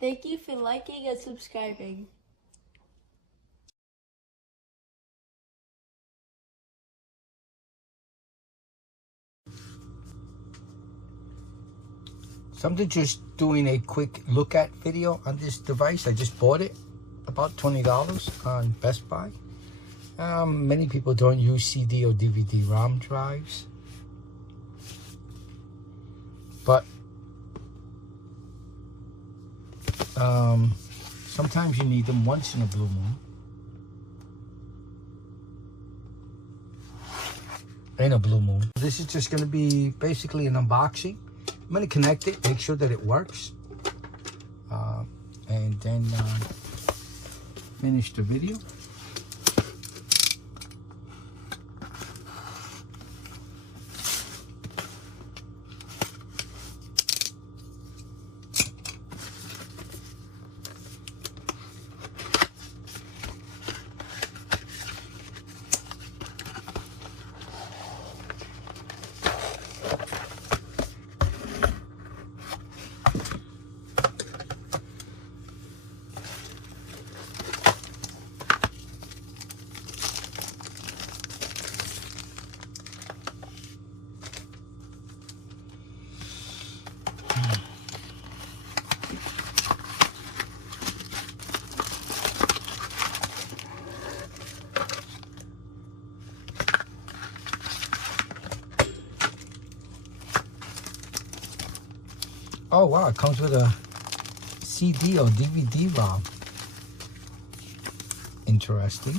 Thank you for liking and subscribing. So I'm just doing a quick look at video on this device. I just bought it, about $20 on Best Buy. Many people don't use CD or DVD-ROM drives, but sometimes you need them once in a blue moon. This is just going to be basically an unboxing. I'm going to connect it, make sure that it works, and then finish the video. Oh wow, it comes with a CD or DVD-ROM. Interesting.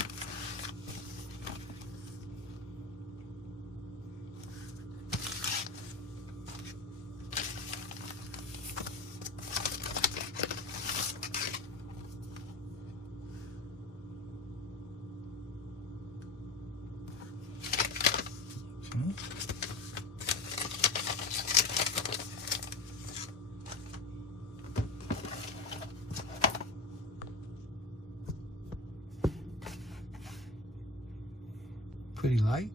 Pretty light.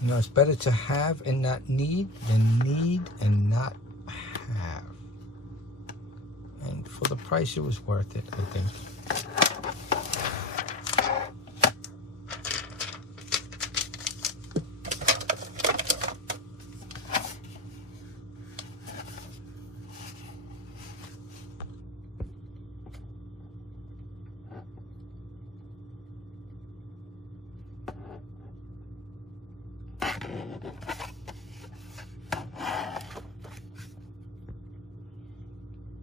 You know, it's better to have and not need than need and not have. And for the price, it was worth it, I think.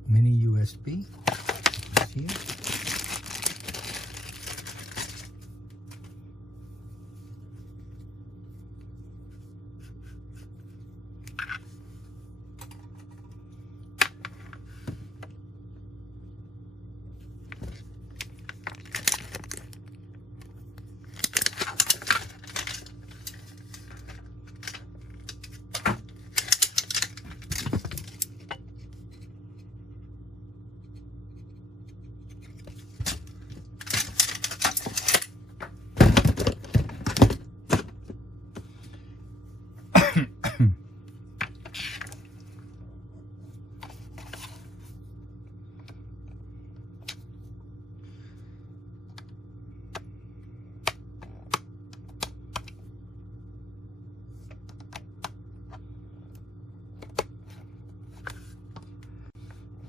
Mini USB is here.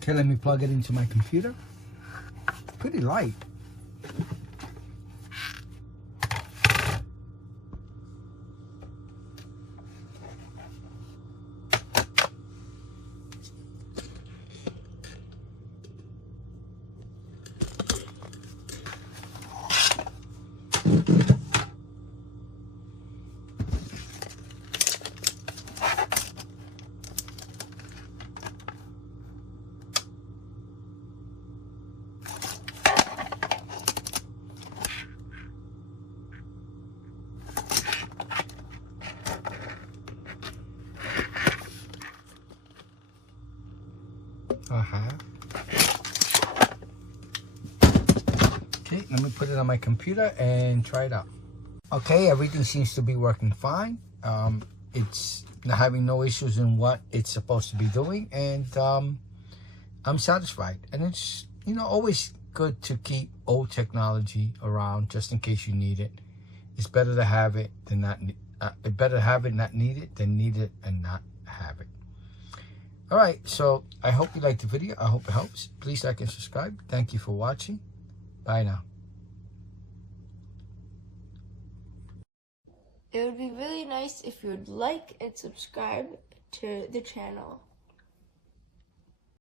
Okay, let me plug it into my computer. Pretty light. Okay, let me put it on my computer and try it out. Okay, everything seems to be working fine. It's having no issues in what it's supposed to be doing, and I'm satisfied. And it's, you know, always good to keep old technology around just in case you need it. It's better to have it than not. Better have it, not need it, than need it and not have it. All right, so I hope you liked the video. I hope it helps. Please like and subscribe. Thank you for watching. Bye now. It would be really nice if you would like and subscribe to the channel.